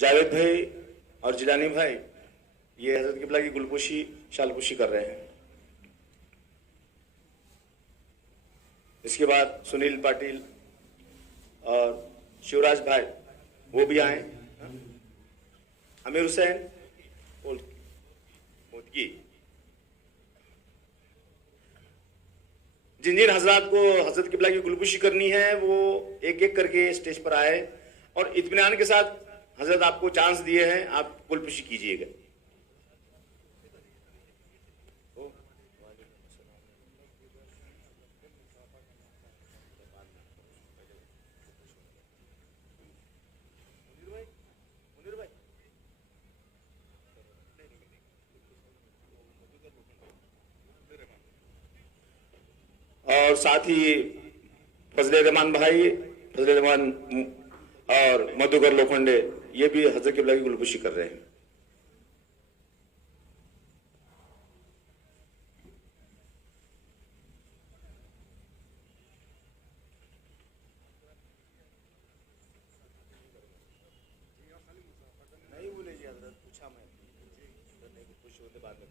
जावेद भाई और जिलानी भाई ये हजरत किबला की गुलपोशी शालपोशी कर रहे हैं। इसके बाद सुनील पाटिल और शिवराज भाई वो भी आए। आमिर हुसैन मोदगी, जिन जिन हजरात को हजरत किबला की गुलपोशी करनी है वो एक एक करके स्टेज पर आए और इत्मीनान के साथ हजरत आपको चांस दिए हैं, आप गुलपोशी कीजिएगा। और साथ ही फजले रहमान भाई, फजले रहमान और मधुकर लोखंडे ये भी हजरत किबला की गुलपोशी कर रहे हैं। नहीं बोले जी हजरत, पूछा मैं कुछ होते बाद में।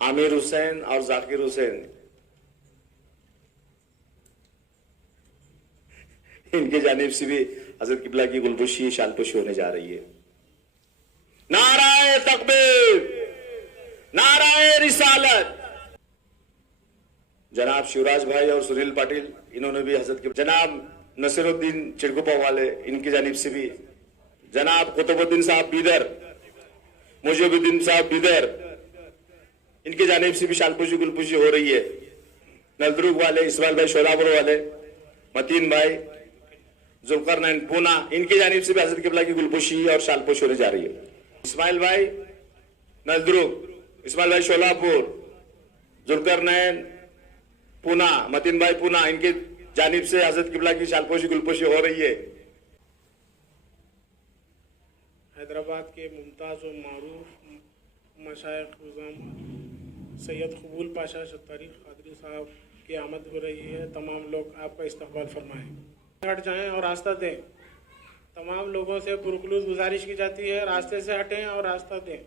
आमिर हुसैन और जाकिर हुसैन इनके जानिब से भी हजरत किबला की गुलपोशी शालपोशी होने जा रही है। नाराए तकबीर, नाराए रिसालत। जनाब शिवराज भाई और सुनील पाटिल इन्होंने भी हजरत की, जनाब नसीरुद्दीन चिड़कुपा वाले इनकी जानिब से भी, जनाब कुतुबुद्दीन साहब बीदर, मुजीबुद्दीन साहब बीदर इनके जानिब से भी शालपोशी गुलपोशी हो रही है। नलदुर्ग वाले इस्माइल भाई शोलापुर वाले, मतीन भाई, जुल्करनैन पूना इनके जानिब से भी हजरत किबला की गुलपोशी और शालपोशी होने जा रही है। इस्माइल भाई नलदुर्ग, इस्माइल भाई शोलापुर, जुल्करनैन पूना, मतीन भाई पूना इनके जानिब से हजरत किबला की शालपोशी गुलपोशी हो रही है। हैदराबाद के मुमताज और मारूफ मशाइख सैयद कबूल पाशा शतारी कादरी साहब की आमद हो रही है। तमाम लोग आपका इस्तकबाल फरमाएं, हट जाएं और रास्ता दें। तमाम लोगों से पुरखुलूस गुजारिश की जाती है, रास्ते से हटें और रास्ता दें।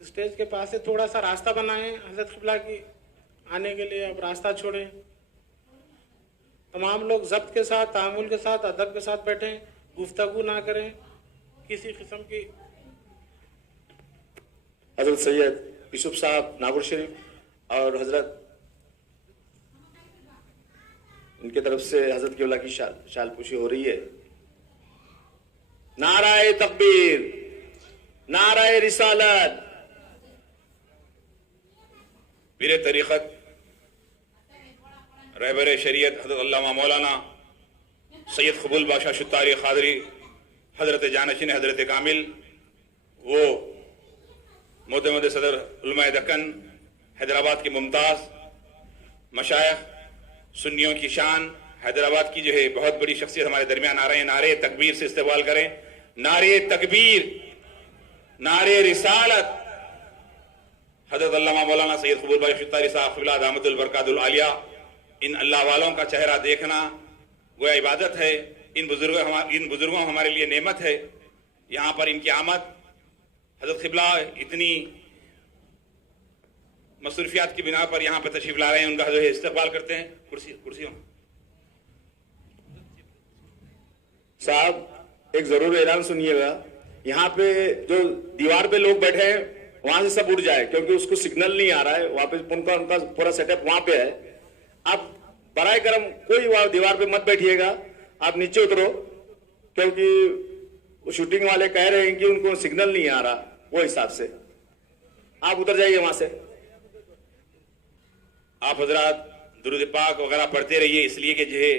स्टेज के पास से थोड़ा सा रास्ता बनाएं हजरत किबला की आने के लिए। अब रास्ता छोड़ें। तमाम लोग ज़ब्त के साथ, तामुल के साथ, अदब के साथ बैठें, गुफ्तगू ना करें किसी किस्म की। हजरत सैयद यूसुफ साहब नागौर शरीफ और हजरत इनके तरफ से हजरत किबला की शालपोशी हो रही है। नाराए तकबीर, नाराए रिसालत। पीर तरीक़त रहबर शरीयत हज़रत अल्लामा मौलाना सैयद कबूल बादशाह शुतारी क़ादरी हज़रत जानशीन हज़रत कामिल, वो मोतमद सदर उलमाए दक्कन हैदराबाद के मुमताज़ मशाइख सुन्नियों की शान, हैदराबाद की जो है बहुत बड़ी शख्सियत हमारे दरमियान आ रहे हैं। नारे तकबीर से इस्तेमाल करें। नारे तकबीर, नारे रिसालत। हज़रत अल्लामा मौलाना सैयद कबूल बादशाह शुतारी साहब क़िबला दामतुल बरकातुल आलिया, इन अल्लाह वालों का चेहरा देखना गोया इबादत है। इन बुजुर्गों हमारे लिए नेमत है। यहाँ पर इनकी आमद, हज़रत क़िबला इतनी मसरूफियात की बिना पर यहाँ पर तशरीफ ला रहे हैं, उनका जो है इस्तकबाल करते हैं। कुर्सियों साहब एक जरूर ऐलान सुनिएगा, यहाँ पे जो दीवार पे लोग बैठे हैं वहां से सब उड़ जाए, क्योंकि उसको सिग्नल नहीं आ रहा है। वहां पे उनका पूरा सेटअप वहां पे है। आप बराए करम कोई वहां दीवार पे मत बैठिएगा, आप नीचे उतरो, क्योंकि वो शूटिंग वाले कह रहे हैं कि उनको सिग्नल नहीं आ रहा। वो हिसाब से आप उतर जाइए वहां से। आप हजरात दुरूद पाक वगैरह पढ़ते रहिए, इसलिए कि जो है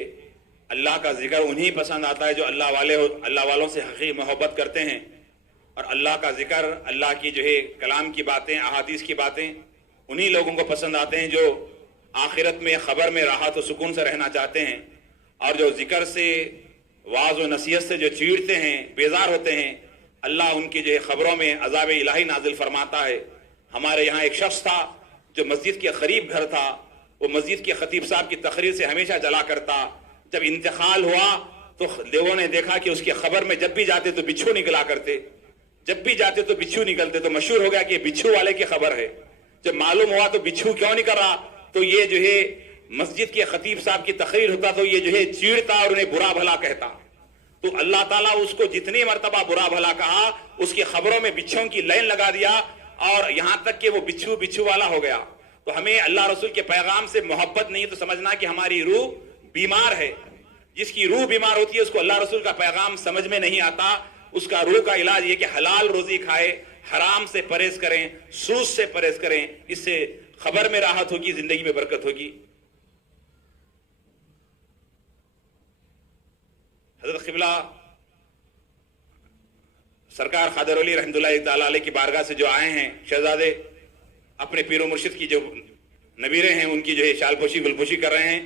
अल्लाह का जिक्र उन्हीं पसंद आता है जो अल्लाह वालों से हकीकी मोहब्बत करते हैं। और अल्लाह का जिक्र, अल्लाह की जो है कलाम की बातें, अहादीस की बातें उन्हीं लोगों को पसंद आते हैं जो आखिरत में खबर में राहत और सुकून से रहना चाहते हैं। और जो जिक्र से, वाज और नसीहत से जो चीड़ते हैं, बेजार होते हैं, अल्लाह उनकी जो है खबरों में अजाब इलाही नाजिल फरमाता है। हमारे यहाँ एक शख्स था जो मस्जिद के करीब घर था, वो मस्जिद के खतीब साहब की तकरीर से हमेशा जला करता। जब इंतकाल हुआ तो लोगों ने देखा कि उसकी खबर में जब भी जाते तो बिच्छू निकला करते, जब भी जाते तो बिच्छू निकलते, तो मशहूर हो गया कि बिच्छू वाले की खबर है। जब मालूम हुआ तो बिच्छू क्यों निकल रहा, तो ये जो है मस्जिद के खतीब साहब की तकरीर होता तो ये जो है चीड़ता और उन्हें बुरा भला कहता। तो अल्लाह ताला उसको जितनी मर्तबा बुरा भला कहा, उसकी खबरों में बिच्छुओं की लाइन लगा दिया और यहां तक कि वो बिच्छू वाला हो गया। तो हमें अल्लाह रसूल के पैगाम से मोहब्बत नहीं तो समझना कि हमारी रूह बीमार है। जिसकी रूह बीमार होती है उसको अल्लाह रसूल का पैगाम समझ में नहीं आता। उसका रूह का इलाज ये कि हलाल रोजी खाए, हराम से परहेज करें, सूद से परहेज करें, इससे खबर में राहत होगी, जिंदगी में बरकत होगी। हजरत क़िबला सरकार क़ादिर अली रहमतुल्लाहि तआला अलैह की बारगाह से जो आए हैं शहजादे, अपने पीर व मुर्शिद की जो नबीरे हैं उनकी जो है शालपोशी गुलपोशी कर रहे हैं।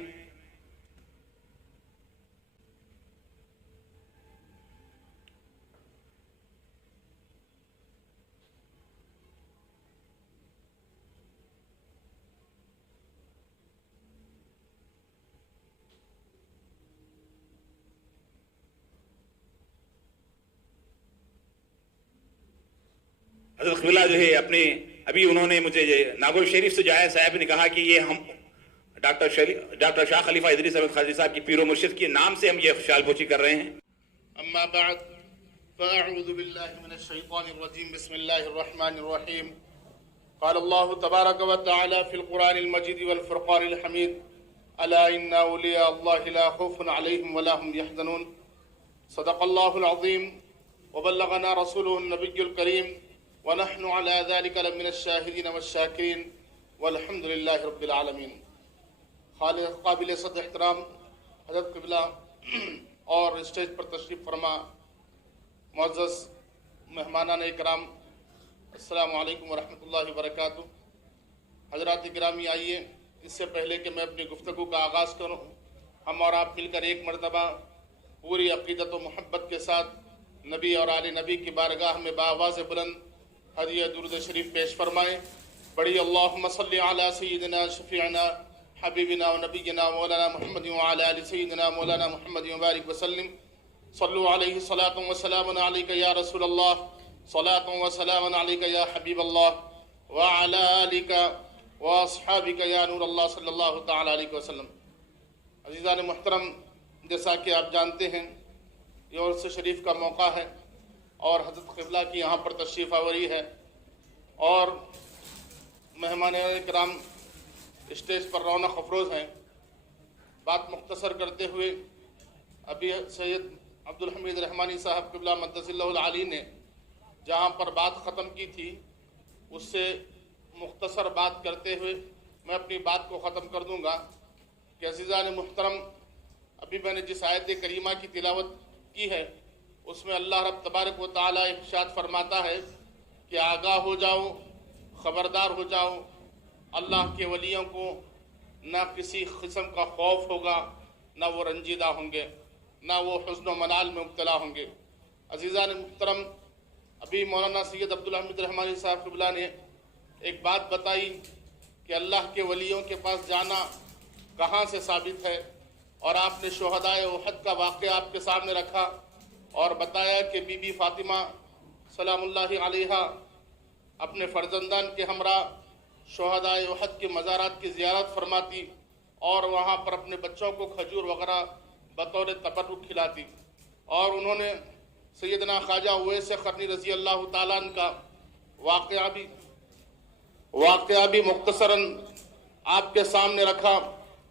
हजरत क़िबला जो है अपने अभी उन्होंने मुझे नागौर शरीफ से जो है साहब ने कहा कि ये हम डॉक्टर शाह खलीफा इदरीस अहमद खाजी साहब की पीरो मुर्शिद के नाम से हम ये शालपोशी कर रहे हैं। अम्मा बाद फ़अऊज़ु बिल्लाहि मिनश शैतानिर रजीम, बिस्मिल्लाहिर रहमानिर रहीम। क़ाल अल्लाहु तबारक व तआला फ़िल क़ुरआनिल मजीद वल फ़ुरक़ानिल हमीद, अला इन्ना औलिया अल्लाहि ला खौफ़ुन अलैहिम व ला हुम यहज़नून। सदक़ल्लाहुल अज़ीम व बल्लगना रसूलुहुन नबियुल करीम व नहनु अला ज़ालिका लमिनश शाहिदीन वश-शाकिरीन वल्हम्दुलिल्लाहि रब्बिल आलमीन। काबिल सद एहतराम हज़रत क़िबला और स्टेज पर तशरीफ़ फरमा मुअज़्ज़ज़ मेहमानान इकराम, अस्सलामु अलैकुम व रहमतुल्लाहि व बरकातुहू। हज़रात गिरामी, आइए इससे पहले कि मैं अपनी गुफ्तगू का आगाज़ करूँ, हम और आप मिलकर एक मरतबा पूरी अक़ीदत व मोहब्बत के साथ नबी और आले नबी की बारगाह में बाआवाज़ बुलंद हदिया दुरूद शरीफ पेश फरमाएँ। बड़ी अल्लाहुम्मा सल्लि अला सय्यिदिना शफ़ीअना हबीबिना व नबीना मौलाना मुहम्मद व अला आलि सय्यिदिना मौलाना मुहम्मद व बारिक वसल्लिम। सल्लु अलैहि सलातुन व सलामुन अलैका या रसूल अल्लाह, सलातुन व सलामुन अलैका या हबीब अल्लाह व अला आलिका व अस्हाबिका या नूर अल्लाह सल्लल्लाहु तआला अलैहि वसल्लम। अज़ीज़ान मुहतरम, जैसा कि आप जानते हैं ये उर्स शरीफ का मौका है और हज़रत क़िबला की यहाँ पर तशरीफ़ आवरी है और मेहमान इकराम स्टेज पर रौनक अफरोज़ हैं। बात मुख्तसर करते हुए अभी सैयद अब्दुल हमीद रहमानी साहब क़िबला मद्दसिल्लाहुल आली ने जहाँ पर बात ख़त्म की थी उससे मुख्तसर बात करते हुए मैं अपनी बात को ख़त्म कर दूँगा कि अज़ीज़ान मुहतरम, अभी मैंने जिस आयत करीमा की तिलावत की है उसमें अल्लाह रब तबारक व तआला इरशाद फरमाता है कि आगाह हो जाओ, ख़बरदार हो जाओ, अल्लाह के वलियों को ना किसी किस्म का खौफ होगा, ना वो रंजीदा होंगे, ना वो हुज़्न व मलाल में मुब्तला होंगे। अज़ीज़ान मुहतरम, अभी मौलाना सैयद अब्दुल हमीद रहमानी साहब क़िबला ने एक बात बताई कि अल्लाह के वलियों के पास जाना कहाँ से साबित है, और आपने शुहदाए उहद का वाक़या आपके सामने रखा और बताया कि बीबी फ़ातिमा सलामुल्लाहि अलैहा अपने फ़र्जंदान के हमरा शुहदाए उहद के मज़ारात की ज़ियारत फरमाती और वहाँ पर अपने बच्चों को खजूर वगैरह बतौर तबर्रुक खिलाती। और उन्होंने सैयदना ख्वाजा उवैस क़रनी रज़ी अल्लाह ताला अन्हु का वाक़या भी मुख्तसरन आपके सामने रखा।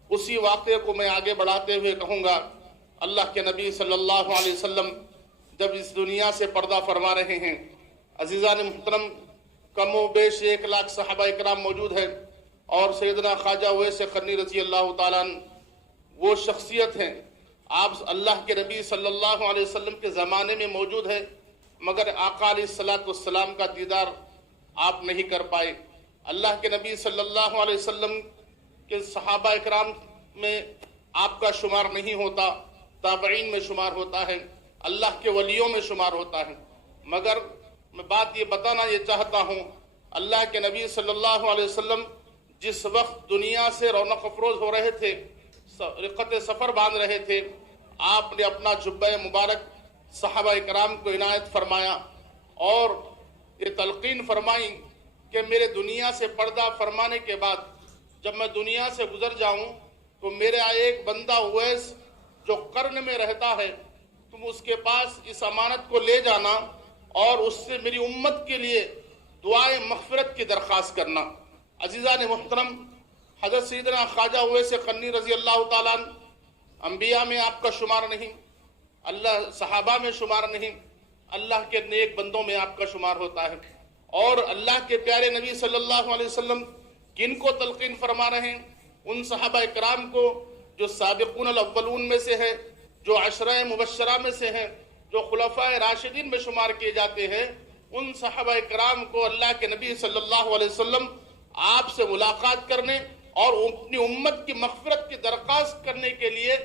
उसी वाक़े को मैं आगे बढ़ाते हुए कहूँगा, अल्लाह के नबी सल्लल्लाहु अलैहि वसल्लम जब इस दुनिया से पर्दा फरमा रहे हैं, अज़ीज़ान मुहतरम, कम व बेश 1 लाख सहाबा इकराम मौजूद हैं और सैयदना ख्वाजा उवैस कर्नी रजी अल्लाह ताला अन्हु वो शख्सियत हैं, आप अल्लाह के नबी सल्लल्लाहु अलैहि वसल्लम के ज़माने में मौजूद है, मगर आका अलैहिस्सलाम का दीदार आप नहीं कर पाए। अल्लाह के नबी सल्लल्लाहु अलैहि वसल्लम के सहाबा इकराम में आपका शुमार नहीं होता, ताबईन में शुमार होता है, अल्लाह के वलियों में शुमार होता है। मगर मैं बात ये बताना ये चाहता हूँ, अल्लाह के नबी सल्लल्लाहु अलैहि वसल्लम जिस वक्त दुनिया से रौनक अफरोज हो रहे थे, रिक़त सफ़र बांध रहे थे, आपने अपना जुब्बा मुबारक सहाबा इकराम को इनायत फरमाया और ये तलकीन फरमाई कि मेरे दुनिया से पर्दा फरमाने के बाद जब मैं दुनिया से गुजर जाऊं तो मेरा एक बंदा उवैस जो कर्न में रहता है, तुम उसके पास इस अमानत को ले जाना और उससे मेरी उम्मत के लिए दुआए मग़फ़िरत की दरख्वास्त करना। अज़ीज़ान मुहतरम, हज़रत सैयदना ख्वाजा उवैस कर्नी रज़ी अल्लाह ताला अन्हु अंबिया में आपका शुमार नहीं, अल्लाह सहाबा में शुमार नहीं, अल्लाह के नेक बंदों में आपका शुमार होता है। और अल्लाह के प्यारे नबी सल्लल्लाहु अलैहि वसल्लम किनको तलकीन फरमा रहे हैं? उन सहाबा इकराम को जो साबिक़ून अल-अव्वलून में से है, जो अशरा मुबश्शरा में से हैं, जो खुलफाए राशिदीन में शुमार किए जाते हैं, उन सहाबा इकराम को अल्लाह के नबी सल्लल्लाहु अलैहि वसल्लम आपसे मुलाकात करने और अपनी उम्मत की मग़फ़िरत की दरख्वास्त करने के लिए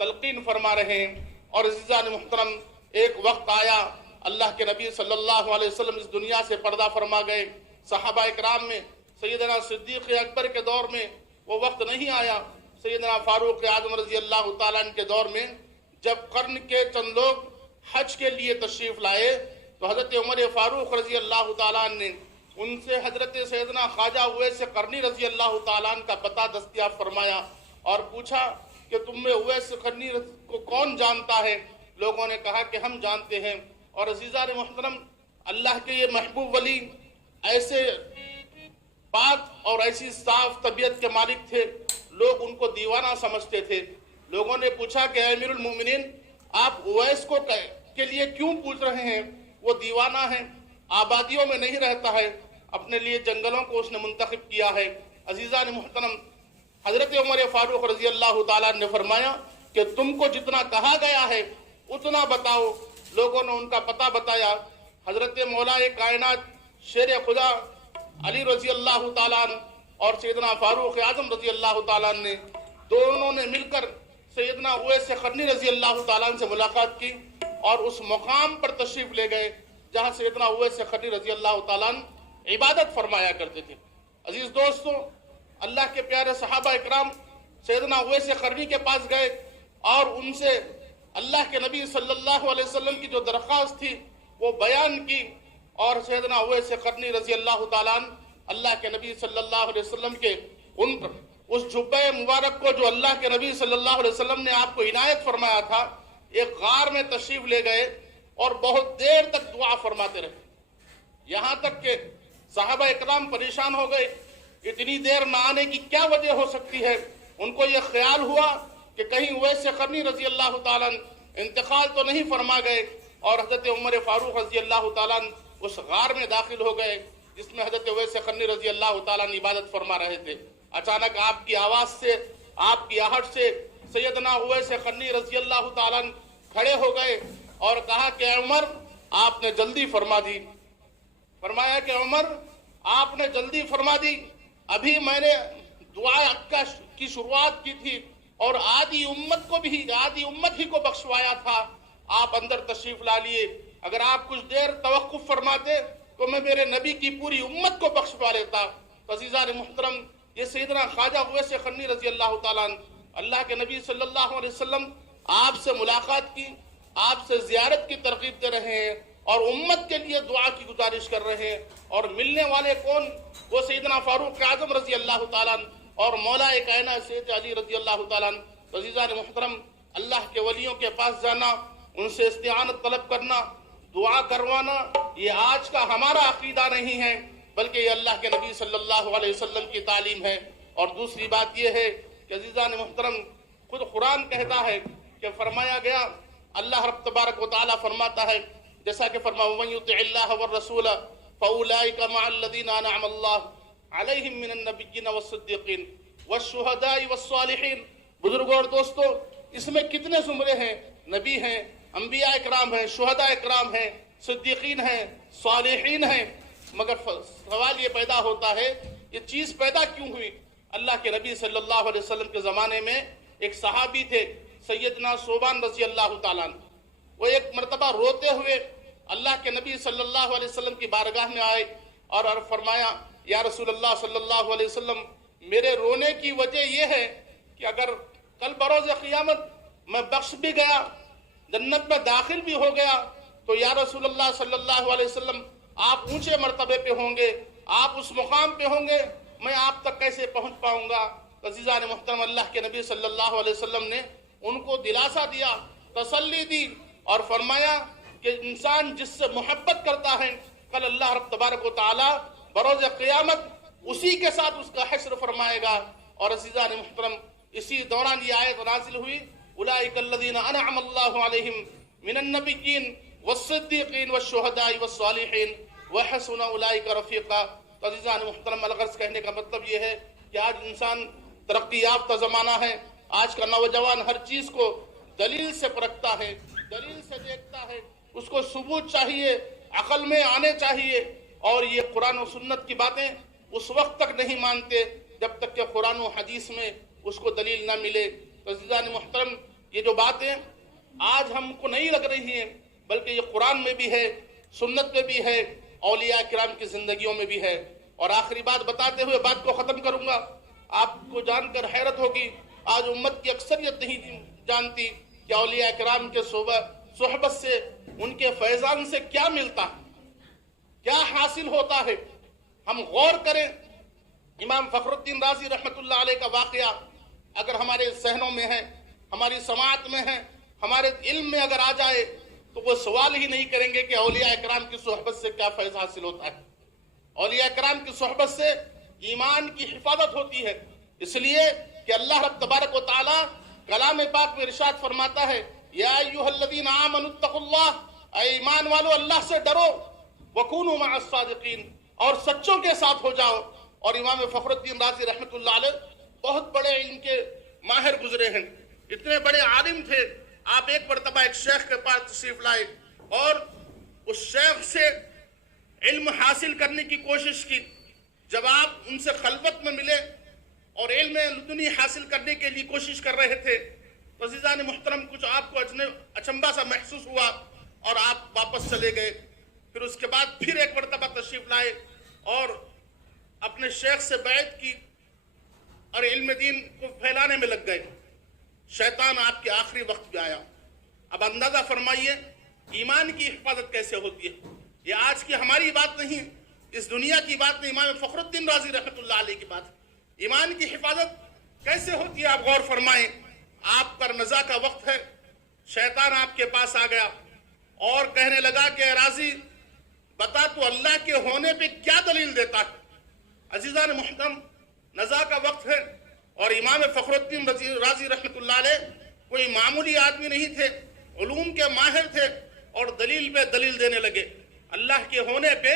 तलकीन फरमा रहे हैं। और अज़ीज़ान मुहतरम, एक वक्त आया अल्लाह के नबी सल्लल्लाहु अलैहि वसल्लम इस दुनिया से पर्दा फरमा गए। सहाबा इकराम में सैयदना सिद्दीक़ अकबर के दौर में वो वक्त नहीं आया, सैयदना फारूक आज़म रज़ी अल्लाह ताला अन्हु के दौर में जब कर्न के चंद लोग हज के लिए तशरीफ लाए तो हज़रत उमर फारूक रज़ी अल्लाह ताला अन्हु ने उनसे हज़रत सैयदना ख्वाजा उवैस कर्नी रज़ी अल्लाह ताला अन्हु का पता दस्तयाब फरमाया और पूछा कि तुम में उवैस कर्नी को कौन जानता है? लोगों ने कहा कि हम जानते हैं। और अज़ीज़ान मुहतरम, अल्लाह के ये महबूब वली ऐसे पाक और ऐसी साफ तबीयत के मालिक थे, लोग उनको दीवाना समझते थे। लोगों ने पूछा कि अमीरुल मोमिनीन, आप उवैस को के लिए क्यों पूछ रहे हैं? वो दीवाना है, आबादियों में नहीं रहता है, अपने लिए जंगलों को उसने मुंतखब किया है। अज़ीज़ान मुहतरम, हजरत उमर फारूक रजी अल्लाह ताला ने फरमाया कि तुमको जितना कहा गया है उतना बताओ। लोगों ने उनका पता बताया। हजरत मौलाए कायनात शेर खुदा अली रजी अल्लाह ताला अन्हु और सैयदना फारूक आज़म रजी अल्लाह ताला अन्हु ने दोनों ने मिलकर सैयदना उवैस कर्नी रजी अल्लाह ताला अन्हु से मुलाकात की और उस मुकाम पर तशरीफ ले गए जहाँ सैयदना उवैस कर्नी रजी अल्लाह ताला अन्हु इबादत फरमाया करते थे। अजीज दोस्तों, अल्लाह के प्यारे सहाबा इकराम सैयदना उवैस कर्नी के पास गए और उनसे अल्लाह के नबी सल्लल्लाहु अलैहि वसल्लम की जो दरख्वास्त थी वो बयान की और सैयदना उवैस कर्नी रजी अल्लाह ताला अन्हु अल्लाह के नबी सल्लल्लाहु अलैहि वसल्लम के उस जुब्बे मुबारक को जो अल्लाह के नबी सल्लल्लाहु अलैहि वसल्लम ने आपको इनायत फरमाया था, एक गार में तशरीफ ले गए और बहुत देर तक दुआ फरमाते रहे। यहाँ तक के सहाबा इकराम परेशान हो गए, इतनी देर न आने की क्या वजह हो सकती है। उनको ये ख्याल हुआ कि कहीं उवैस कर्नी रजी अल्लाह ताला अन्हु इंतकाल तो नहीं फरमा गए और हजरत उमर फारूक रजी अल्लाह ताला अन्हु उस गार में दाखिल हो गए जिसमें हजरत उवैस कर्नी रजी अल्लाह ताला अन्हु इबादत फरमा रहे थे। अचानक आपकी आवाज से, आपकी आहट से सैयदना उवैस कर्नी रजी अल्लाह ताला अन्हु खड़े हो गए और कहा कि उमर, आपने जल्दी फरमा दी। फरमाया कि उमर, आपने जल्दी फरमा दी, अभी मैंने दुआ की शुरुआत की थी और आधी उम्मत ही को बख्शवाया था, आप अंदर तशरीफ ला लिए। अगर आप कुछ देर तवक्कुफ फरमाते तो मैं मेरे नबी की पूरी उम्मत को बख्शवा लेता। तो अज़ीज़ान मुहतरम, ये सैयदना ख्वाजा उवैस कर्नी रजी अल्लाह ताला अन्हु अल्लाह के नबी सल्लल्लाहु अलैहि वसल्लम आपसे मुलाकात की, आपसे ज़ियारत की तरगीब दे रहे हैं और उम्मत के लिए दुआ की गुजारिश कर रहे हैं। और मिलने वाले कौन? वो सैयदना फारूक आज़म रजी अल्लाह ताला अन्हु और मौलाए कायनात सैयद अली रजी अल्लाह ताला अन्हु। अज़ीज़ान मुहतरम, अल्लाह के वलियों के पास जाना, उनसे इस्तिआनत तलब करना, दुआ करवाना, ये आज का हमारा अकीदा नहीं है, बल्कि ये अल्लाह के नबी सल्लल्लाहु अलैहि वसल्लम की तालीम है। और दूसरी बात ये है कि अज़ीज़ान मुहतरम, खुद कुरान कहता है कि फरमाया गया, अल्लाह रब तबारक व तआला फरमाता है, जैसा कि फरमा वमन युतिइल्लाह व रसूल فَأُولَٰئِكَ مَعَ الَّذِينَ أَنْعَمَ اللَّهُ عَلَيْهِمْ مِنَ النَّبِيِّينَ وَالصِّدِّيقِينَ وَالشُّهَدَاءِ وَالصَّالِحِينَ. بزرگوں اور دوستو، اس میں کتنے زمرے ہیں؟ نبی ہیں، انبیاء اکرام ہیں، شہداء اکرام ہیں، صدیقین ہیں، صالحین ہیں. مگر سوال یہ پیدا ہوتا ہے، یہ چیز پیدا کیوں ہوئی؟ اللہ کے نبی صلی اللہ علیہ وسلم کے زمانے میں ایک صحابی تھے، سیدنا صوبان رضی اللہ تعالیٰ عنہ. وہ ایک مرتبہ روتے ہوئے اللہ کے نبی صلی اللہ علیہ وسلم کی بارگاہ میں آئے اور فرمایا، یا رسول اللہ صلی اللہ علیہ وسلم، میرے رونے کی وجہ یہ ہے کہ اگر کل بروز قیامت میں بخش بھی گیا، جنت میں داخل بھی ہو گیا، تو یا رسول اللہ صلی اللہ علیہ وسلم آپ اونچے مرتبے پہ ہوں گے، آپ اس مقام پہ ہوں گے، میں آپ تک کیسے پہنچ پاؤں گا؟ عزیزان محترم، اللہ کے نبی صلی اللہ علیہ وسلم نے ان کو دلاسا دیا، تسلی دی اور فرمایا کہ انسان جس سے محبت کرتا ہے، کل اللہ رب تبارک و تعالی بروز قیامت اسی کے ساتھ اس کا حشر فرمائے گا. اور عزیزان محترم، اسی دوران یہ آیت نازل ہوئی، اولئک الذین انعم اللہ علیہم من النبیین والصدیقین والشہداء والصالحین وحسن اولئک رفیقا. تو عزیزان محترم، الغرض کہنے کا مطلب یہ ہے کہ آج انسان ترقی یافتہ زمانہ ہے، آج کا نوجوان ہر چیز کو دلیل سے پرکھتا ہے، دلیل سے دیکھتا ہے، اس کو ثبوت چاہیے، عقل میں آنے چاہیے، اور یہ قرآن و سنت کی باتیں اس وقت تک نہیں مانتے جب تک کہ قرآن و حدیث میں اس کو دلیل نہ ملے. تو عزیزان محترم، یہ جو باتیں آج ہم کو نہیں لگ رہی ہیں، بلکہ یہ قرآن میں بھی ہے، سنت میں بھی ہے، اولیاء کرام کی زندگیوں میں بھی ہے. اور آخری بات بتاتے ہوئے بات کو ختم کروں گا. آپ کو جان کر حیرت ہوگی، آج امت کی اکثریت نہیں جانتی کہ اولیاء کرام کے صحبت سے، ان کے فیضان سے کیا ملتا ہے، کیا حاصل ہوتا ہے. ہم غور کریں، امام فخر الدین رازی رحمۃ اللہ علیہ کا واقعہ اگر ہمارے ذہنوں میں ہے، ہماری سماعت میں ہے، ہمارے علم میں اگر آ جائے تو وہ سوال ہی نہیں کریں گے کہ اولیاء کرام کی صحبت سے کیا فیض حاصل ہوتا ہے. اولیاء کرام کی صحبت سے ایمان کی حفاظت ہوتی ہے، اس لیے کہ اللہ رب تبارک و تعالی کلام پاک میں ارشاد فرماتا ہے، یا ایھا الذین آمنوا اتقوا اللہ، اے ایمان والو اللہ سے ڈرو، وکونوا مع الصادقین، اور سچوں کے ساتھ ہو جاؤ. اور امام فخر الدین رازی رحمۃ اللہ علیہ بہت بڑے علم کے ماہر گزرے ہیں، اتنے بڑے عالم تھے. آپ ایک مرتبہ ایک شیخ کے پاس تشریف لائے اور اس شیخ سے علم حاصل کرنے کی کوشش کی. جب آپ ان سے خلوت میں ملے اور علم لدنی حاصل کرنے کے لیے کوشش کر رہے تھے، تو عزیزان محترم کچھ آپ کو اچنبھا سا محسوس ہوا اور آپ واپس چلے گئے. پھر اس کے بعد پھر ایک مرتبہ تشریف لائے اور اپنے شیخ سے بیعت کی اور علم دین کو پھیلانے میں لگ گئے. شیطان آپ کے آخری وقت میں آیا. اب اندازہ فرمائیے ایمان کی حفاظت کیسے ہوتی ہے. یہ آج کی ہماری بات نہیں، اس دنیا کی بات نہیں، امام فخر الدین رازی رحمۃ اللہ علیہ کی بات. ایمان کی حفاظت کیسے ہوتی ہے آپ غور فرمائیں. آپ پر نزا کا وقت ہے، شیطان آپ کے پاس آ گیا اور کہنے لگا کہ اے رازی بتا تو اللہ کے ہونے پہ کیا دلیل دیتا ہے. عزیزان محترم، نزا کا وقت ہے اور امام فخر الدین رازی رحمۃ اللہ علیہ کوئی معمولی آدمی نہیں تھے، علوم کے ماہر تھے اور دلیل پہ دلیل دینے لگے. اللہ کے ہونے پہ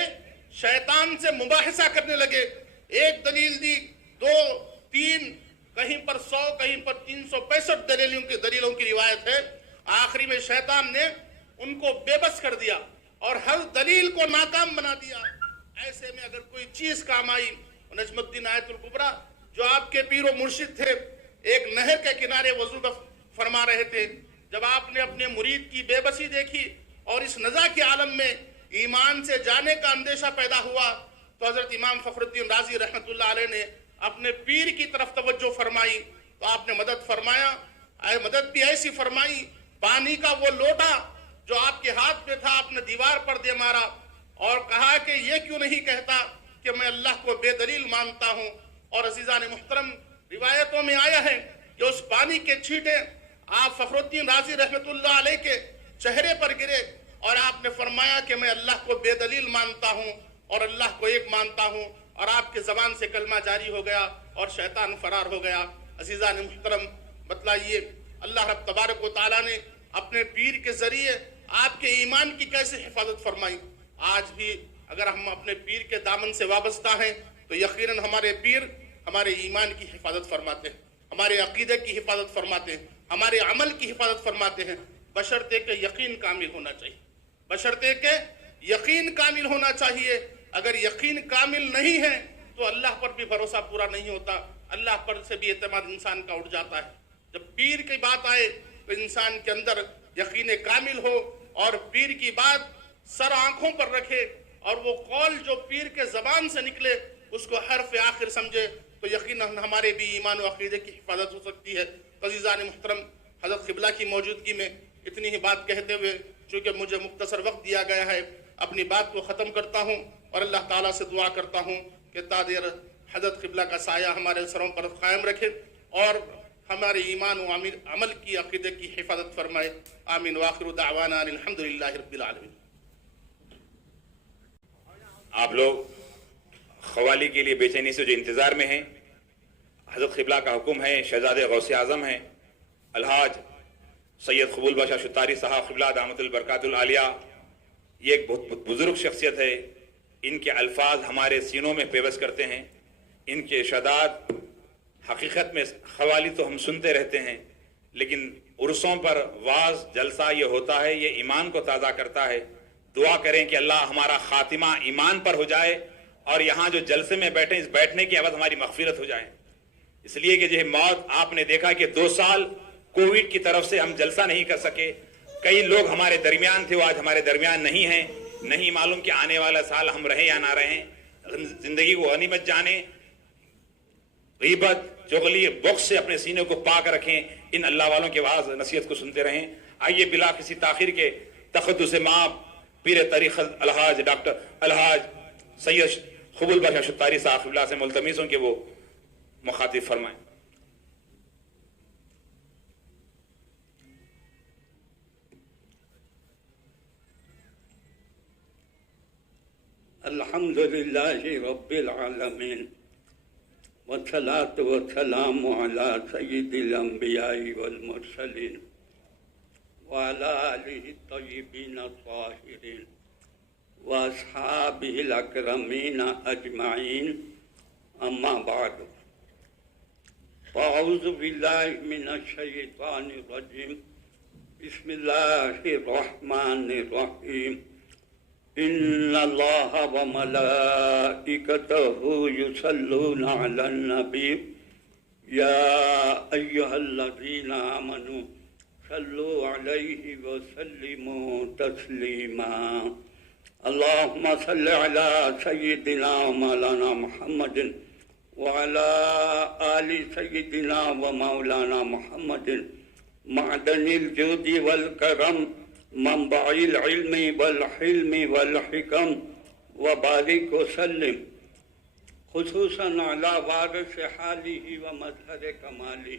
شیطان سے مباحثہ کرنے لگے. ایک دلیل دی، دو، تین، کہیں پر 100، کہیں پر 365 دلیلوں کی روایت ہے. آخری میں شیطان نے ان کو بے بس کر دیا اور ہر دلیل کو ناکام بنا دیا. ایسے میں اگر کوئی چیز کام آئی، نجم الدین آیت الکبریٰ جو آپ کے پیر و مرشد تھے، ایک نہر کے کنارے وضو فرما رہے تھے. جب آپ نے اپنے مرید کی بے بسی دیکھی اور اس نزا کے عالم میں ایمان سے جانے کا اندیشہ پیدا ہوا، تو حضرت امام فخر الدین رازی رحمۃ اللہ علیہ نے اپنے پیر کی طرف توجہ فرمائی تو آپ نے مدد فرمایا. مدد بھی ایسی فرمائی، پانی کا وہ لوٹا جو آپ کے ہاتھ میں تھا آپ نے دیوار پر دے مارا اور کہا کہ یہ کیوں نہیں کہتا کہ میں اللہ کو بے دلیل مانتا ہوں. اور عزیزان محترم، روایتوں میں آیا ہے کہ اس پانی کے چھینٹے آپ فخر الدین رازی رحمۃ اللہ علیہ کے چہرے پر گرے اور آپ نے فرمایا کہ میں اللہ کو بے دلیل مانتا ہوں اور اللہ کو ایک مانتا ہوں، اور آپ کے زبان سے کلمہ جاری ہو گیا اور شیطان فرار ہو گیا. عزیزان محترم، بتلائیے اللہ رب تبارک و تعالیٰ نے اپنے پیر کے ذریعے آپ کے ایمان کی کیسے حفاظت فرمائی. آج بھی اگر ہم اپنے پیر کے دامن سے وابستہ ہیں تو یقیناً ہمارے پیر ہمارے ایمان کی حفاظت فرماتے ہیں، ہمارے عقیدے کی حفاظت فرماتے ہیں، ہمارے عمل کی حفاظت فرماتے ہیں، بشرطے کہ یقین کامل ہونا چاہیے، بشرطے کہ یقین کامل ہونا چاہیے۔ اگر یقین کامل نہیں ہے تو اللہ پر بھی بھروسہ پورا نہیں ہوتا، اللہ پر سے بھی اعتماد انسان کا اٹھ جاتا ہے۔ جب پیر کی بات آئے تو انسان کے اندر یقین کامل ہو اور پیر کی بات سر آنکھوں پر رکھے اور وہ قول جو پیر کے زبان سے نکلے اس کو حرف آخر سمجھے تو یقیناً ہمارے بھی ایمان و عقیدے کی حفاظت ہو سکتی ہے۔ عزیزان محترم، حضرت قبلہ کی موجودگی میں اتنی ہی بات کہتے ہوئے چونکہ مجھے مختصر وقت دیا گیا ہے اپنی بات کو ختم کرتا ہوں اور اللہ تعالیٰ سے دعا کرتا ہوں کہ تادیر حضرت قبلہ کا سایہ ہمارے سروں پر قائم رکھے اور ہمارے ایمان و عمل کی عقیدے کی حفاظت فرمائے۔ آمین وآخر دعوانا الحمدللہ رب العالمین۔ آپ لوگ قوالی کے لیے بے چینی سے جو انتظار میں ہیں، حضرت قبلہ کا حکم ہے، شہزادے غوث اعظم ہیں الحاج سید قبول باشا شتاری صاحب قبلہ دامت البرکات العالیہ، یہ ایک بہت بزرگ شخصیت ہے، ان کے الفاظ ہمارے سینوں میں پیوست کرتے ہیں، ان کے ارشادات حقیقت میں قوالی تو ہم سنتے رہتے ہیں لیکن عرصوں پر واعظ جلسہ یہ ہوتا ہے، یہ ایمان کو تازہ کرتا ہے۔ دعا کریں کہ اللہ ہمارا خاتمہ ایمان پر ہو جائے اور یہاں جو جلسے میں بیٹھیں اس بیٹھنے کی عوض ہماری مغفرت ہو جائے، اس لیے کہ جو موت آپ نے دیکھا کہ 2 سال کووڈ کی طرف سے ہم جلسہ نہیں کر سکے، کئی لوگ ہمارے درمیان تھے وہ آج ہمارے درمیان نہیں ہیں، نہیں معلوم کہ آنے والا سال ہم رہیں یا نہ رہیں۔ زندگی کو غنیمت جانیں، غیبت چغلی بغض سے اپنے سینے کو پاک رکھیں، ان اللہ والوں کے واعظ نصیحت کو سنتے رہیں۔ آئیے بلا کسی تاخیر کے تقدس مآب پیر طریقت الحاج ڈاکٹر الحاج سید قبول باشا شتاری صاحب اللہ سے ملتمس ہوں کہ وہ مخاطب فرمائیں۔ الحمدللہ رب العالمین والصلاة والسلام على سید الانبیاء والمرسلین وعلى آلہ الطیبین الطاہرین واصحابہ الاکرمین اجمعین، اما بعد فاعوذ باللہ من الشیطان الرجیم، بسم اللہ الرحمن الرحیم، ان اللہ وملائکتہ یصلون علی النبی یا ایہا الذین آمنوا صلوا علیہ وسلموا تسلیما۔ اللہم صل علی سیدنا مولانا محمد وعلی آل سیدنا و مولانا محمد معدن الجود والکرم منبع العلم والحلم والحکم وبارک وسلم خصوصاً علی وارث حالہ ومظہر کمالہ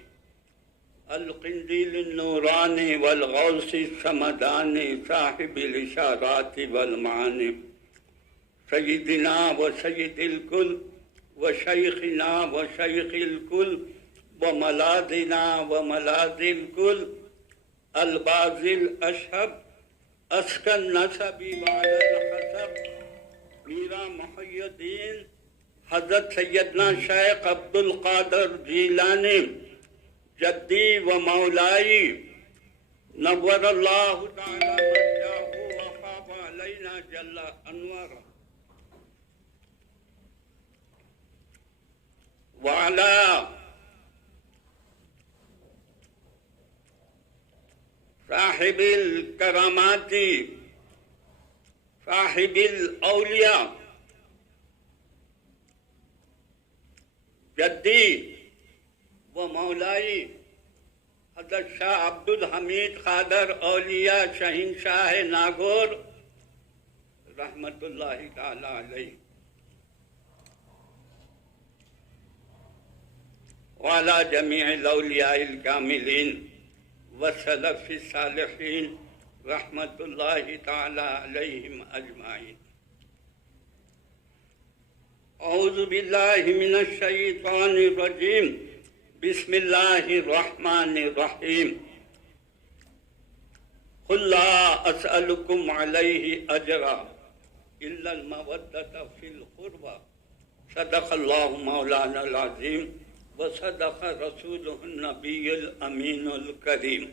القندیل النورانی والغوث السمدانی صاحب الاشارات والمعانی سیدنا و سید الکل و شیخنا و شیخ الکل و ملاذنا و ملاذ الکل الباز الاشہب اسکن نسبی وعلی الحسب میرا محی الدین حضرت سیدنا شیخ عبد القادر جیلانی جدی و مولائی نور اللہ تعالی مرجعہ وفاض علینا جل انوارہ وعلی صاحب الکرامات صاحب الاولیاء جدی و مولائی حضرت شاہ عبد الحمید قادر اولیاء شہنشاہ ناگور رحمت اللہ تعالی علیہ وعلی جمیع الاولیاء الکاملین وسلف الصالحین رحمت اللہ تعالی علیہم اجمعین۔ اعوذ باللہ من الشیطان الرجیم، بسم اللہ الرحمن الرحیم۔ قل لا اسألکم علیہ اجرا إلا المودة في القربى صدق الله مولانا العظيم وصدق رسوله النبي الأمين الكريم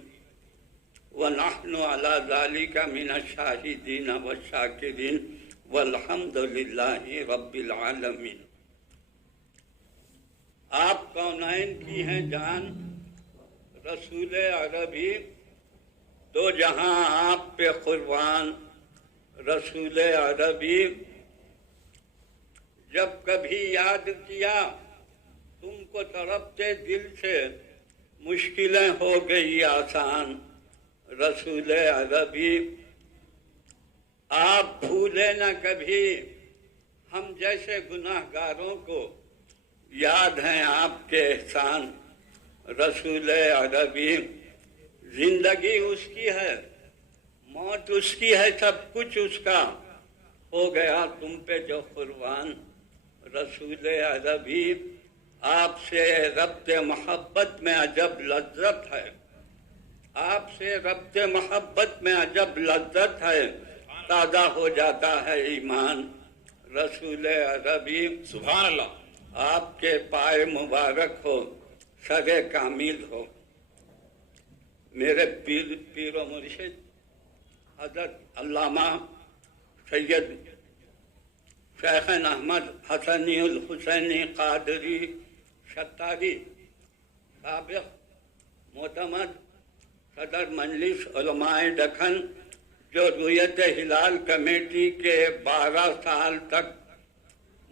ونحن على ذلك من الشاهدين والشاكرين والحمد لله رب العالمين. آپ کونین کی ہیں جان رسول عربی دو جہاں آپ پہ قربان رسول عربی جب کبھی یاد کیا تم کو تڑپتے دل سے مشکلیں ہو گئی آسان رسول عربی آپ بھولے نہ کبھی ہم جیسے گناہ گاروں کو یاد ہیں آپ کے احسان رسول عربی زندگی اس کی ہے موت اس کی ہے سب کچھ اس کا ہو گیا تم پہ جو قربان رسول عربی آپ سے ربط محبت میں عجب لذت ہے آپ سے ربط محبت میں عجب لذت ہے تازہ ہو جاتا ہے ایمان رسول عربی سبحان اللہ. آپ کے پائے مبارک ہو سر کامل ہو میرے پیر و مرشد حضرت علامہ سید شیخ احمد حسنی الحسینی قادری شتاری سابق معتمد صدر مجلس علماء دکن جو رویت ہلال کمیٹی کے 12 سال تک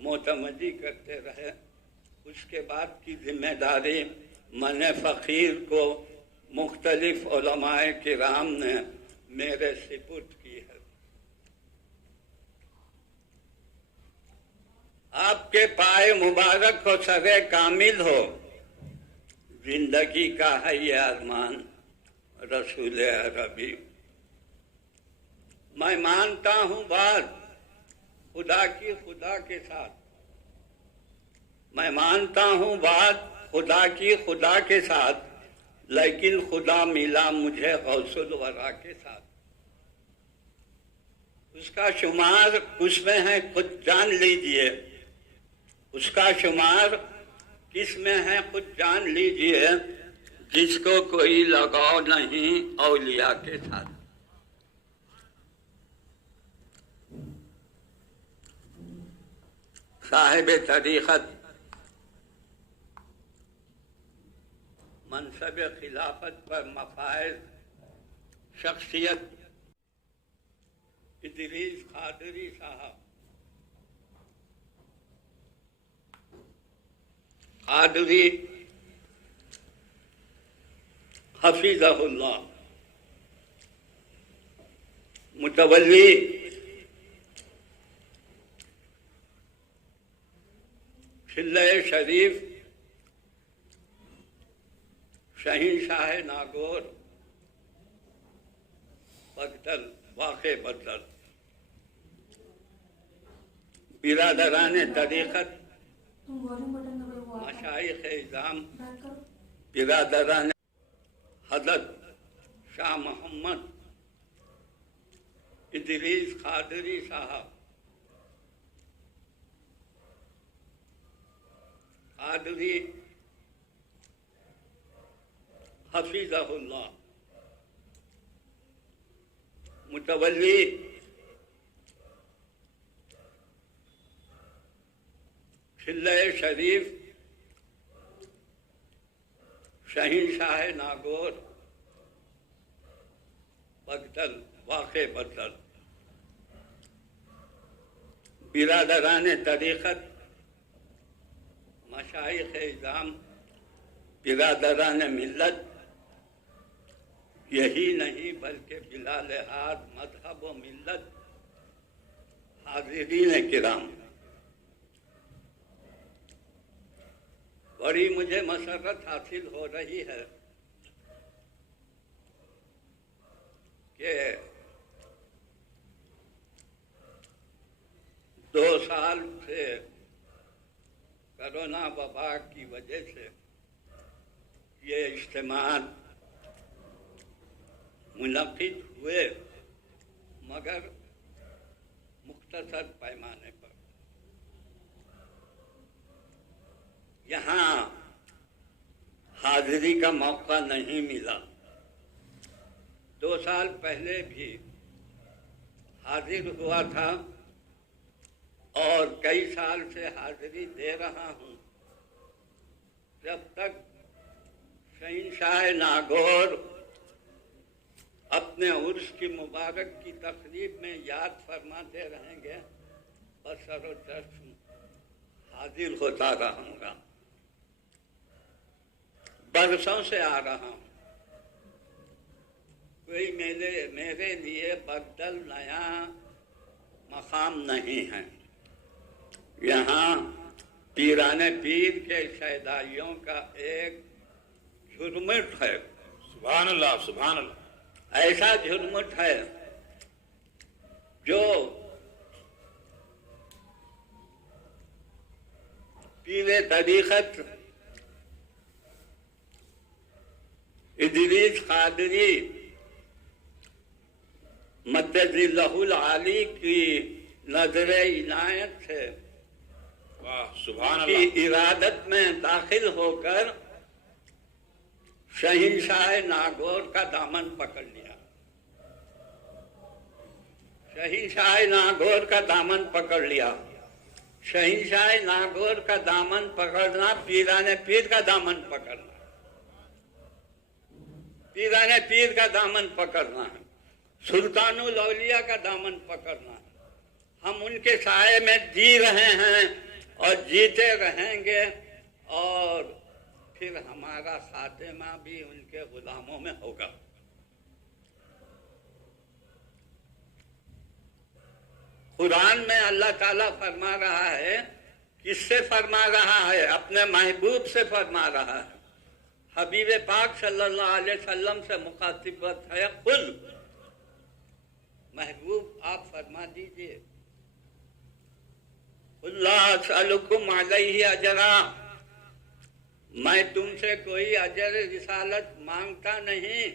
معتمدی کرتے رہے اس کے بعد کی ذمہ داری من فقیر کو مختلف علماء کرام نے میرے سپرد کی ہے. آپ کے پائے مبارک ہو سر کامل ہو زندگی کا ہے یہ ارمان رسول عربی. میں مانتا ہوں بات خدا کی خدا کے ساتھ میں مانتا ہوں بات خدا کی خدا کے ساتھ لیکن خدا ملا مجھے غوث الورا کے ساتھ اس کا شمار کس میں ہے خود جان لیجئے اس کا شمار کس میں ہے خود جان لیجئے جس کو کوئی لگاؤ نہیں اولیاء کے ساتھ. صاحب طریقت منصب خلافت پر مفائز شخصیت ادریس قادری صاحب قادری حفظہ اللہ متولی چلے شریف شہنشاہ ناگور بگدل واقع بدل برادران طریقت مشائخ اعظام برادران حضرت شاہ محمد ادریس قادری صاحب قادری حفظہ اللہ متولی چلے شریف شہنشاہ ناگور بگدل واقع بدل برادران طریقت مشائخ اعظام برادران ملت یہی نہیں بلکہ بلا لحاظ مذہب و ملت حاضرین کرام بڑی مجھے مسرت حاصل ہو رہی ہے کہ 2 سال سے کرونا وبا کی وجہ سے یہ اجتماعات منعقد ہوئے مگر मुख्तसर पैमाने पर। यहाँ हाजिरी का मौका नहीं मिला। 2 साल पहले भी हाजिर हुआ था और कई साल से हाजिरी दे रहा हूँ। जब तक शहंशाह नागौर अपने उर्स की मुबारक की तकरीब में याद फरमाते रहेंगे, बसरोचश्म हाजिर होता रहूँगा। बरसों से आ रहा हूँ, कोई मेरे लिए बदल नया मकाम नहीं है। यहाँ पीराने पीर के शहदाइयों का एक झुरमुट है। सुभान अल्लाह, सुभान अल्लाह। ऐसा झुरमुट है जो पीरे तरीक़त इदरीस कादरी मद्दजिल्लहुल आली की नजर इनायत से वाह, सुभान की अल्लाह। इरादत में दाखिल होकर शहंशाह नागौर का दामन पकड़ लिया। शहंशाह नागौर का दामन पकड़ लिया। शहंशाह नागौर का दामन पकड़ना पीराने पीर का दामन पकड़ना, पीराने पीर का दामन पकड़ना है, सुल्तानुल औलिया का दामन पकड़ना है। हम उनके साए में जी रहे हैं और जीते रहेंगे और फिर हमारा खातिमा भी उनके गुलामों में होगा। कुरान में अल्लाह ताला फरमा रहा है, किससे फरमा रहा है? अपने महबूब से फरमा रहा है। हबीब पाक सल्लल्लाहु अलैहि वसल्लम से मुखातिबत है। कुल महबूब आप फरमा दीजिए, अल्लाह असअलुकुम अलैहि अजरा, मैं तुमसे कोई अजर रिसालत मांगता नहीं।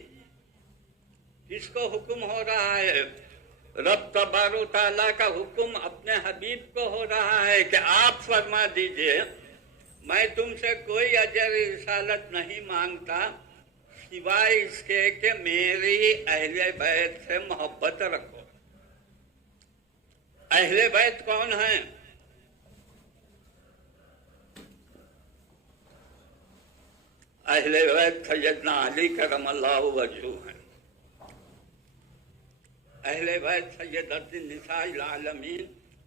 किसको हुक्म हो रहा है? रब तबारक तआला का हुक्म अपने हबीब को हो रहा है कि आप फरमा दीजिए, मैं तुमसे कोई अजर रिसालत नहीं मांगता सिवाय इसके कि मेरी अहले बैत से मोहब्बत रखो। अहले बैत कौन है? अहले बैत सैयदना अली करमल्लाहु वजहू हैं। अहले बैत सैयदतुन निसाइल आलमीन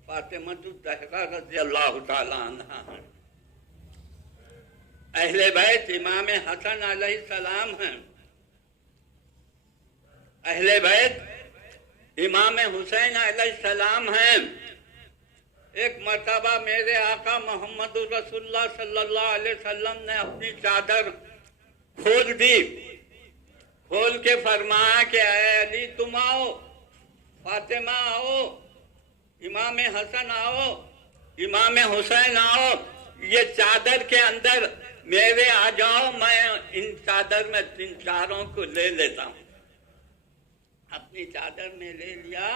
फातिमतुज़ ज़हरा रज़ियल्लाहु ताला अन्हा हैं। अहले बैत इमाम हसन अलैहिस्सलाम हैं। अहले बैत इमाम हुसैन अलैहिस्सलाम हैं। एक मर्तबा मेरे आका मोहम्मद रसूलुल्लाह सल्लल्लाहु अलैहि वसल्लम ने अपनी चादर खोल दी, खोल के फरमाया कि ऐ अली तुम आओ, फातिमा आओ, इमाम हसन आओ, इमाम हुसैन आओ, ये चादर के अंदर मेरे आ जाओ, मैं इन चादर में 3-4 को ले लेता हूँ। अपनी चादर में ले लिया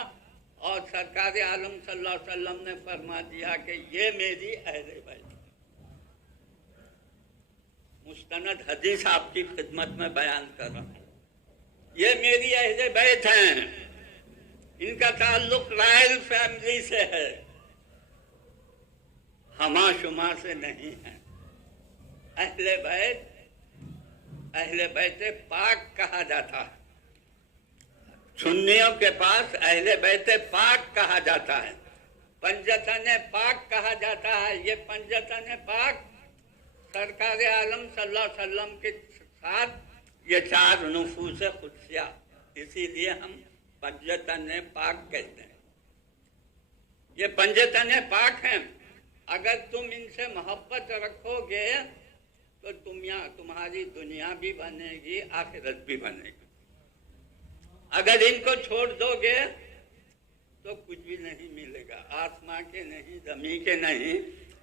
और सरकार आलम सल्लल्लाहु अलैहि वसल्लम ने फरमा दिया कि ये मेरी अहले बैत। मुस्तनद हदीस आपकी खिदमत में बयान कर रहा हूँ। ये मेरी अहले बैत हैं। इनका ताल्लुक रॉयल फैमिली से है, हमा शुमा से नहीं है। अहले बैत पाक कहा जाता है। सुन्नियों के पास अहले बैत पाक कहा जाता है, पंजतन पाक कहा जाता है। ये पंजतन पाक सरकार आलम सल्लल्लाहु अलैहि वसल्लम के साथ ये 4 नुफूस खुदसिया, इसीलिए हम पंजतन पाक कहते हैं। ये पंजतन पाक हैं। अगर तुम इनसे मोहब्बत रखोगे तो तुम्हारी दुनिया भी बनेगी, आखिरत भी बनेगी। अगर इनको छोड़ दोगे तो कुछ भी नहीं मिलेगा, आसमां के नहीं, जमीन के नहीं।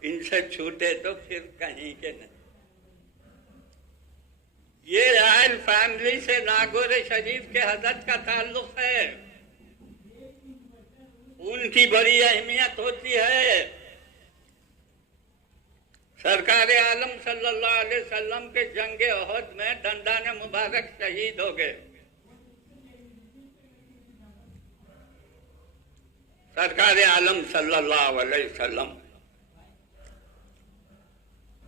इनसे छूटे तो फिर कहीं के नहीं। ये रॉयल फैमिली से नागौर शरीफ के हजरत का ताल्लुक है। خون کی بڑی اہمیت ہوتی ہے. سرکار عالم صلی اللہ علیہ وسلم کے جنگ احد میں دندان مبارک شہید ہو گئے. سرکار عالم صلی اللہ علیہ وسلم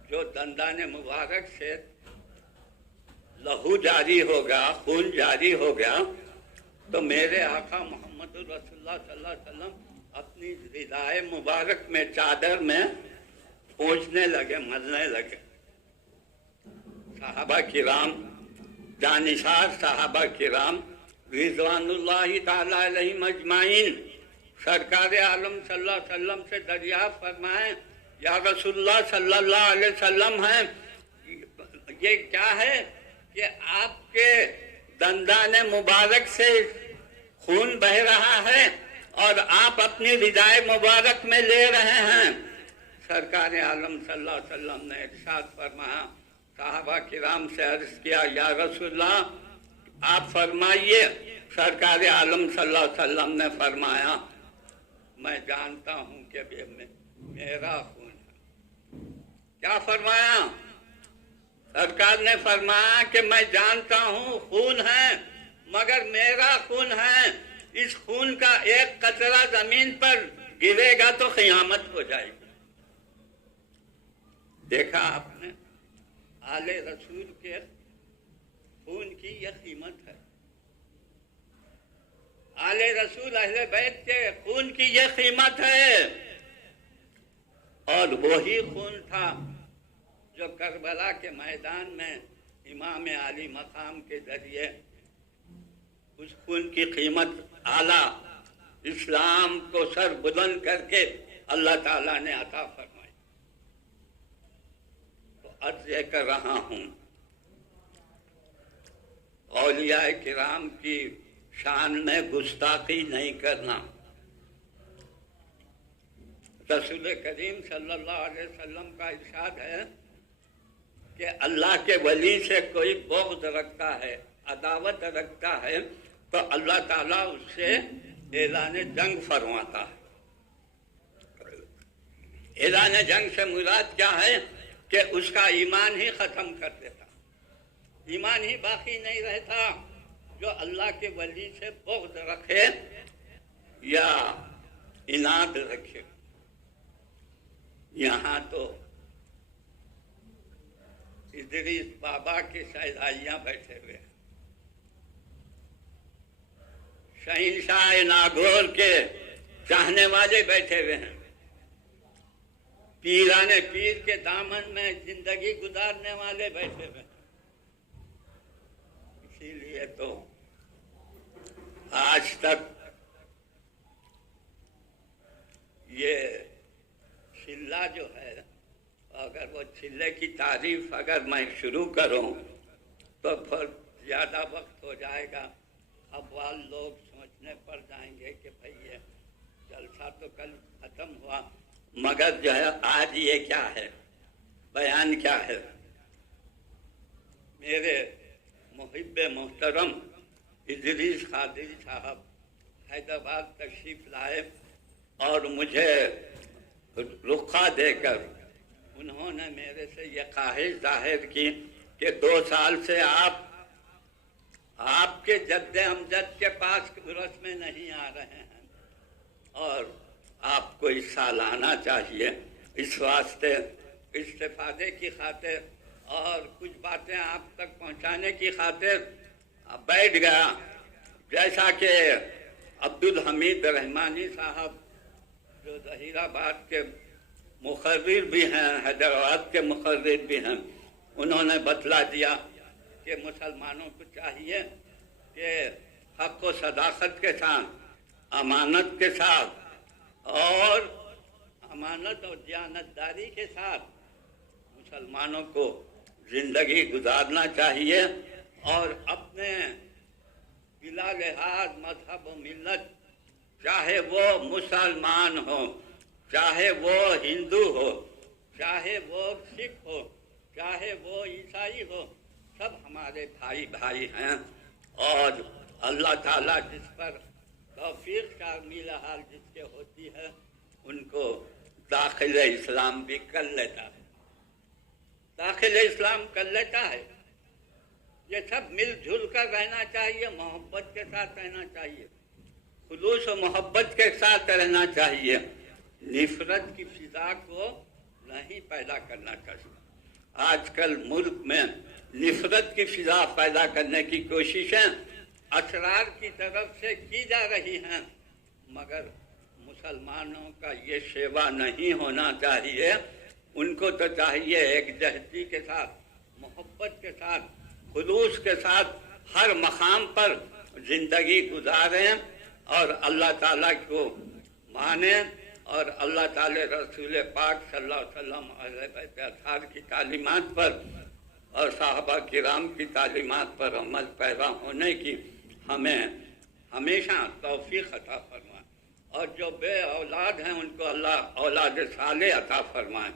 جو دندان مبارک سے لہو جاری ہو گیا، خون جاری ہو گیا، تو میرے آقا محمد رسول اللہ صلی اللہ علیہ وسلم اپنی ردائے مبارک میں چادر میں پوچھنے لگے، ملنے لگے. صحابہ کرام، جانثار صحابہ کرام رضوان اللہ تعالی علیہم اجمعین سرکار عالم صلی اللہ علیہ وسلم سے دریافت فرمائیں، یا رسول اللہ صلی اللہ علیہ وسلم ہیں، یہ کیا ہے کہ آپ کے دندان مبارک سے خون بہ رہا ہے اور آپ اپنی ردائے مبارک میں لے رہے ہیں؟ سرکار عالم صلی اللہ علیہ وسلم نے ارشاد فرمایا، صحابہ کرام سے عرض کیا، یا رسول اللہ آپ فرمائیے. سرکار عالم صلی اللہ علیہ وسلم نے فرمایا، میں جانتا ہوں کہ یہ میرا خون ہے. کیا فرمایا؟ سرکار نے فرمایا کہ میں جانتا ہوں خون ہے، مگر میرا خون ہے. اس خون کا ایک قطرہ زمین پر گرے گا تو قیامت ہو جائے گی. دیکھا آپ نے، آل رسول کے خون کی یہ قیمت ہے. آل رسول اہل بیت کے خون کی یہ قیمت ہے. اور وہی خون تھا جو کربلا کے میدان میں امام علی مقام کے ذریعے اس خون کی قیمت اعلیٰ اسلام کو سر بلند کر کے اللہ تعالیٰ نے عطا فرمائی. تو عرض یہ کر رہا ہوں، اولیاء کرام کی شان میں گستاخی نہیں کرنا. رسول کریم صلی اللہ علیہ وسلم کا ارشاد ہے کہ اللہ کے ولی سے کوئی بغض رکھتا ہے، عداوت رکھتا ہے، تو اللہ تعالیٰ اس سے اعلان جنگ فرماتا ہے. اعلان جنگ سے مراد کیا ہے کہ اس کا ایمان ہی ختم کر دیتا، ایمان ہی باقی نہیں رہتا. جو اللہ کے ولی سے بغض رکھے یا عناد رکھے. یہاں تو ادریس بابا کے شہزائیاں بیٹھے ہوئے ہیں، شہنشاہ ناگور کے چاہنے والے بیٹھے ہوئے ہیں، پیران پیر کے دامن میں زندگی گزارنے والے بیٹھے ہوئے ہیں. اسی لیے تو آج تک یہ چلہ جو ہے، اگر وہ چلے کی تعریف اگر میں شروع کروں تو پھر زیادہ وقت ہو جائے گا. ابوال لوگ سوچنے پڑ جائیں گے کہ بھئی یہ جلسہ تو کل ختم ہوا، مگر جو ہے آج یہ کیا ہے، بیان کیا ہے. میرے محب محترم ادریس قادری صاحب حیدرآباد تشریف لائے اور مجھے رخا دے کر انہوں نے میرے سے یہ خواہش ظاہر کی کہ 2 سال سے آپ کے جد امجد کے پاس عرس میں نہیں آ رہے ہیں اور آپ کو اس سال آنا چاہیے. اس واسطے استفادے کی خاطر اور کچھ باتیں آپ تک پہنچانے کی خاطر بیٹھ گیا. جیسا کہ عبدالحمید رحمانی صاحب جو ظہیر آباد کے مقرر بھی ہیں، حیدرآباد کے مقرر بھی ہیں، انہوں نے بتلا دیا کہ مسلمانوں کو چاہیے کہ حق و صداقت کے ساتھ، امانت کے ساتھ اور امانت اور دیانتداری کے ساتھ مسلمانوں کو زندگی گزارنا چاہیے اور اپنے بلا لحاظ مذہب و ملت، چاہے وہ مسلمان ہو، چاہے وہ ہندو ہو، چاہے وہ سکھ ہو، چاہے وہ عیسائی ہو، سب ہمارے بھائی بھائی ہیں. اور اللہ تعالیٰ جس پر तौफीक शामिल हाल जिसके होती है उनको दाखिल इस्लाम भी कर लेता है, दाखिल इस्लाम कर लेता है। ये सब मिलजुल कर रहना चाहिए, मोहब्बत के साथ रहना चाहिए, खुलूस और मोहब्बत के साथ रहना चाहिए, नफरत की फिजा को नहीं पैदा करना चाहिए। आजकल मुल्क में नफरत की फिजा पैदा करने की कोशिशें असरार की तरफ से की जा रही हैं, मगर मुसलमानों का ये सेवा नहीं होना चाहिए। उनको तो चाहिए एक जहदी के साथ, मोहब्बत के साथ, खुलूस के साथ हर मकाम पर जिंदगी गुजारें और अल्लाह ताला को माने और अल्लाह ताला रसूल पाक सल्लल्लाहु अलैहि वसल्लम अहले बैत अत्हार की तालीमात पर और साहबा किराम की तालीमात पर अमल पैदा होने की हमें हमेशा तौफीक अता फरमाए, और जो बे औलाद हैं उनको अल्लाह औलाद साले अता फरमाए,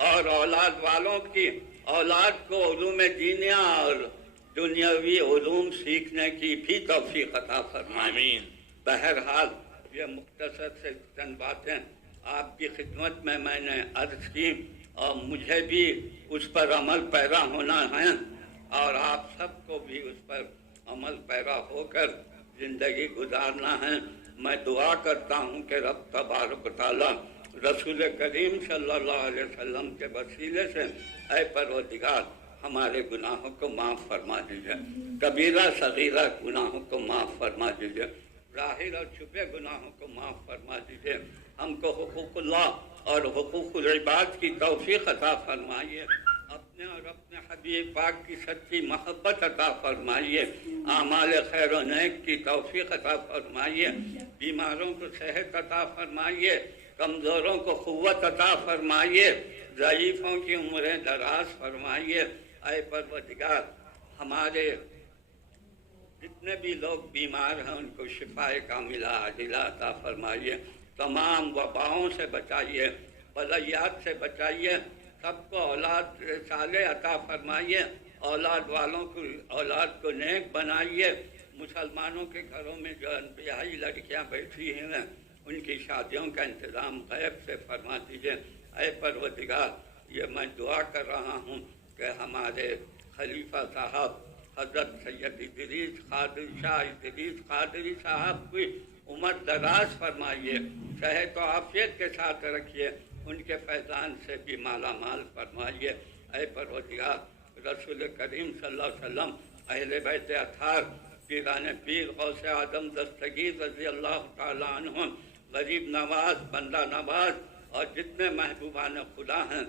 और औलाद वालों की औलाद को उलूम दीनिया और दुनियावी उलूम सीखने की भी तौफीक अता फरमाए। बहरहाल ये मुख्तसर से चंद बातें आपकी खिदमत में मैंने अर्ज की, और मुझे भी उस पर अमल पैरा होना है और आप सबको भी उस पर अमल पैरा होकर जिंदगी गुजारना है। मैं दुआ करता हूँ कि रब तबारक व तआला रसूल करीम सल्लल्लाहु अलैहि वसल्लम के वसीले से ऐ परवरदिगार हमारे गुनाहों को माफ़ फरमा दीजिए, कबीरा सगीरा गुनाहों को माफ़ फरमा दीजिए, ज़ाहिर और छुपे गुनाहों को माफ़ फरमा दीजिए, हमको हुकूकुल्लाह और हुकूकुल इबाद की तौफीक अता फरमाइए, अपने और अपने हबीब पाक की सच्ची मोहब्बत अता फरमाइए, आमाल खैर व नेक की तौफीक अता फरमाइए, बीमारों को सेहत अता फरमाइए, कमज़ोरों को क़ुव्वत अता फरमाइए, ज़ईफ़ों की उम्रें दराज फरमाइए। ऐ परवरदिगार हमारे जितने भी लोग बीमार हैं उनको शिफाए कामिला आजिला अता फरमाइए, तमाम वबाओं से बचाइए, बलैयात से बचाइए, सबको औलाद साले अता फरमाइए, औलाद वालों को औलाद को नेक बनाइए। मुसलमानों के घरों में जो अनबियाई लड़कियां बैठी हैं उनकी शादियों का इंतज़ाम गैब से फरमा दीजिए। ऐ परवरदिगार ये मैं दुआ कर रहा हूँ कि हमारे खलीफा साहब हज़रत सैयद इदरीस क़ादरी शाह इदरीस क़ादरी साहब की उम्र दराज फरमाइए, सेहत व आफियत के साथ रखिए, उनके फैज़ान से भी माला माल फरमाइए। ऐ परवरदिगार रसूल करीम सल्लल्लाहु अलैहि वसल्लम अहले बैत अत्हार पीराने पीर गौसे आदम दस्तगीर रज़ी अल्लाह ताला अन्हुम गरीब नवाज बंदा नवाज और जितने महबूबान खुदा हैं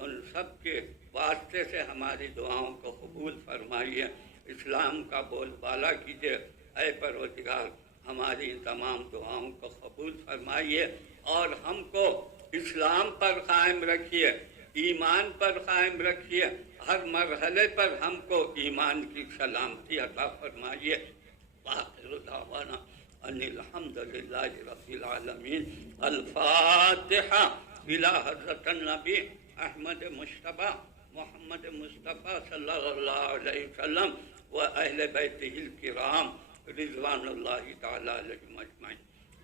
उन सब के वास्ते से हमारी दुआओं को कबूल फरमाइए, इस्लाम का बोलबाला कीजिए। ऐ परवरदिगार हमारी तमाम दुआओं को कबूल फरमाइए और हमको इस्लाम पर कायम रखिए, ईमान पर कायम रखिए, हर मरहले पर हमको ईमान की सलामती अता फरमाइए। आखिर दावाना अनिल हम्दुलिल्लाहि रब्बिल आलमीन। अल-फातिहा इला हज़रत नबी अहमद मुस्तफ़ा मोहम्मद मुस्तफ़ा सल्लल्लाहु अलैहि वसल्लम व अहले बैतिहिल किराम रिज़वानुल्लाहि तआला अलैहिम अजमईन।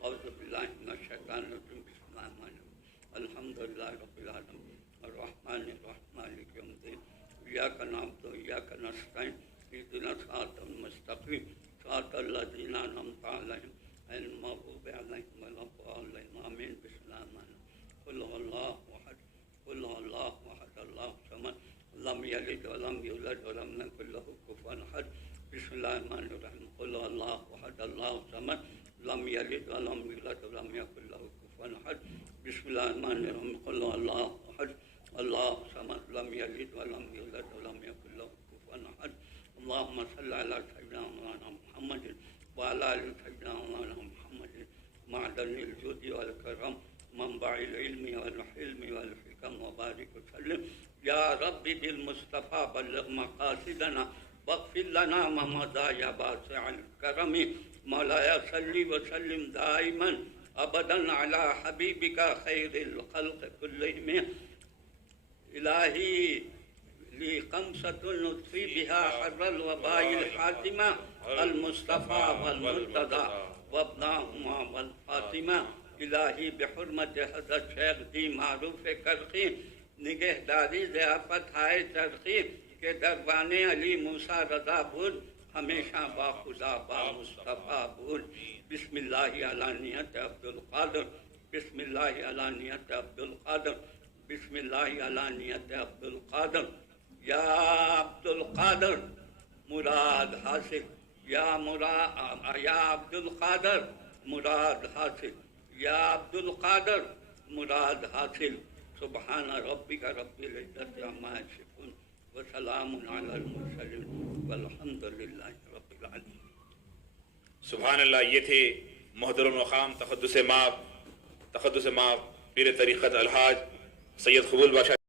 औज़ु बिल्लाहि मिनश शैतानिर रजीम। बिस्मिल्लाहिर रहमानिर रहीम। अल्हम्दुलिल्लाहि रब्बिल आलमीन अर्रहमानिर रहीम मालिकि यौमिद्दीन। इय्याका नअबुदु व इय्याका नस्तईन। इहदिनस सिरातल मुस्तक़ीम सिरातल लज़ीना अनअमता अलैहिम गैरिल मग़दूबि अलैहिम वलद्दालीन। आमीन। बिस्मिल्लाहिर रहमानिर रहीम। कुल हुवल्लाहु अहद कुल हुवल्लाहु अहद अल्लाहु समद लम यलिद व लम यूलद व लम यकुल लहू कुफुवन अहद। बिस्मिल्लाहिर रहमानिर रहीम। कुल हुवल्लाहु अहद अल्लाहु समद लम यलिद व लम यूलद व लम यकुल लहू कुफुवन अहद। बिस्मिल्लाहिर रहमानिर रहीम। कुल हुवल्लाहु अहद अल्लाहु समद लम यलिद व लम यूलद व लम यकुल लहू कुफुवन अहद। अल्लाहुम्मा सल्लि अला सय्यिदिना मौलाना मुहम्मद व अला आलि सय्यिदिना मौलाना मुहम्मद मअदनिल जुदी वल करम मंबाइल इल्मी वल हिल्मी वल हिकम व बारिक वसल्लिम या रब्बी बिल मुस्तफ़ा बल्लिग़ मक़ासिदना वग़फ़िर लना मा मज़ा या वासिअल करमी। मौलाया सल्लि व सल्लिम दाइमन अबदन अला हबीबिका खैरिल खल्क़ कुल्लिहिम। इलाही ली खमसतुन नुत्फ़ी बिहा हर्रल वबाइल हातिमा अल मुस्तफ़ा वल मुर्तज़ा व وابناهما والفاطمہ الہی بحرمت حضرت شیخ دی معروف کرخی نگہداری ضیافت ہائے چرخی کے دربانے علی موسیٰ رضا بود ہمیشہ با خدا با مصطفیٰ بود بسم اللہ علانیت عبدالقادر بسم اللہ علانیت عبدالقادر بسم اللہ علانیت عبدالقادر یا عبدالقادر مراد حاصل یا عبدالقادر مراد حاصل یا عبدالقادر مراد حاصل سبحان ربک رب العزت عما یصفون وسلام علی المرسلین والحمد للہ رب العالمین. سبحان اللہ. یہ تھے محترم مقام تقدس مآب پیر طریقت الحاج سید قبول باشا